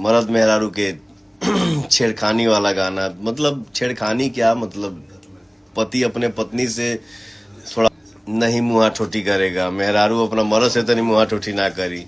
मर्द मेहरारू के छेड़खानी वाला गाना। मतलब छेड़खानी क्या, मतलब पति अपने पत्नी से थोड़ा नहीं मुँहा ठोटी करेगा, मेहरारू अपना मर्द से तो नहीं मुँहा ठोटी ना करी।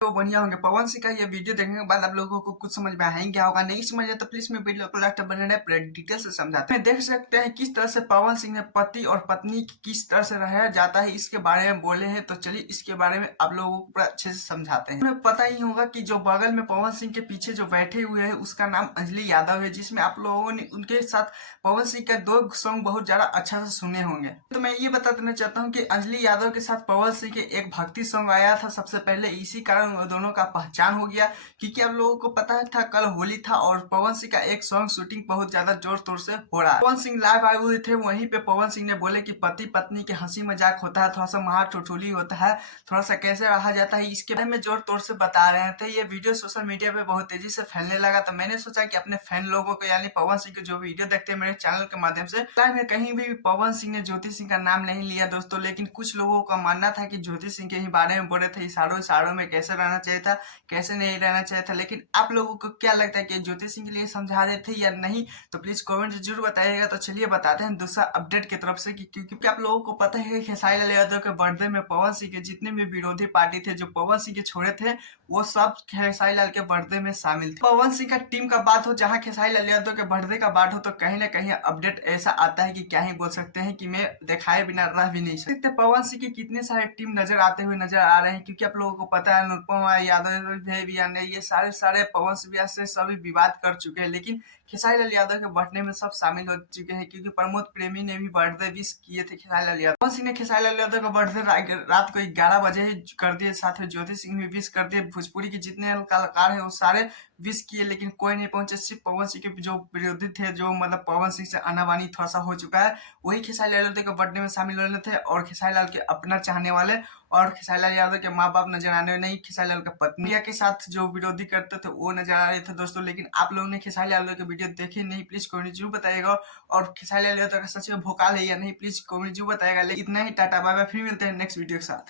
तो बढ़िया होंगे। पवन सिंह का ये वीडियो देखने के बाद आप लोगों को कुछ समझ में आया क्या होगा, नहीं समझ आया तो प्लीज मैं वीडियो को लास्ट तक बने रहे, पूरा डिटेल से समझाते हैं। देख सकते हैं किस तरह से पवन सिंह ने पति और पत्नी की किस तरह से रहा जाता है, इसके बारे में बोले हैं। तो चलिए इसके बारे में आप लोगों को पूरा अच्छे से समझाते हैं। हमें पता ही होगा कि जो बगल में पवन सिंह के पीछे जो बैठे हुए हैं उसका नाम अंजलि यादव है, जिसमें आप लोगों ने उनके साथ पवन सिंह का 2 सॉन्ग बहुत ज्यादा अच्छा से सुने होंगे। तो मैं ये बता देना चाहता हूँ कि अंजलि यादव के साथ पवन सिंह के एक भक्ति सॉन्ग आया था सबसे पहले, इसी कारण वो दोनों का पहचान हो गया। क्योंकि आप लोगों को पता था कल होली था और पवन सिंह का एक सॉन्ग शूटिंग बहुत ज्यादा जोर तोर से हो रहा है। पवन सिंह लाइव आए हुए थे, वहीं पे पवन सिंह ने बोले कि पति पत्नी के हंसी मजाक होता है, थोड़ा सा महा ठुठुली होता है, थोड़ा सा कैसे रहा जाता है, इसके बारे में जोर तोर से बता रहे थे। ये वीडियो सोशल मीडिया पे बहुत तेजी से फैलने लगा, तो मैंने सोचा कि अपने फैन लोगों को यानी पवन सिंह के जो वीडियो देखते हैं मेरे चैनल के माध्यम से, में कहीं भी पवन सिंह ने ज्योति सिंह का नाम नहीं लिया दोस्तों। लेकिन कुछ लोगों का मानना था कि ज्योति सिंह के ही बारे में बोले थे, इशारों इशारों में कैसे रहना चाहिए था, कैसे नहीं रहना चाहिए था। लेकिन आप लोगों को क्या लगता है कि ज्योति सिंह के लिए समझा रहे थे या नहीं, तो प्लीज कमेंट जरूर बताइएगा। तो चलिए बताते हैं दूसरा अपडेट की तरफ से, क्योंकि आप लोगों को पता है खेसारी लाल यादव के बर्थडे में पवन सिंह के जितने भी विरोधी पार्टी थे जो पवन सिंह के छोड़े थे, वो सब खेसारी लाल के बर्थडे में शामिल थे। पवन सिंह का टीम का बात हो, जहाँ खेसारी लाल यादव के बर्थडे का बात हो, तो कहीं ना कहीं अपडेट ऐसा आता है कि क्या ही बोल सकते हैं कि मैं दिखाए बिना रह भी नहीं सकते। पवन सिंह की कितने सारे टीम नजर आते हुए नजर आ रहे हैं, क्योंकि आप लोगों को पता है अनुपमा यादव ने ये सारे पवन सिंह से सभी विवाद कर चुके हैं। लेकिन खेसारी लाल यादव के बर्थडे में सब शामिल हो चुके हैं, क्योंकि प्रमोद प्रेमी ने भी बर्थडे विश किए थे खेसारी लाल यादव। पवन सिंह ने खेसारी लाल यादव का बर्थडे रात को 11 बजे ही कर दिए, साथ में ज्योति सिंह भी विश कर दिए। भोजपुरी के जितने कलाकार हैं वो सारे विश किए, लेकिन कोई नहीं पहुंचे। सिर्फ पवन सिंह के जो विरोधी थे, जो मतलब पवन सिंह से आनाबानी थोड़ा सा हो चुका है, वही खेसारी लाल यादव के बर्थडे में शामिल होने थे। और खेसारी लाल के अपना चाहने वाले और खेसारी लाल यादव के माँ बाप नजर आने नहीं, खेसारी लाल के पत्नी के साथ जो विरोधी करते थे वो नजर आ रहे थे दोस्तों। लेकिन आप लोगों ने खेसारी लाल यादव के वीडियो देखे नहीं, प्लीज कमेंट जरूर बताइएगा। और खेसारी लाल यादव का सच में भोकाल है या नहीं, प्लीज कमेंट जरूर बताइएगा। लेकिन इतना ही, टाटा बाय बाय, फिर मिलते हैं नेक्स्ट वीडियो के साथ।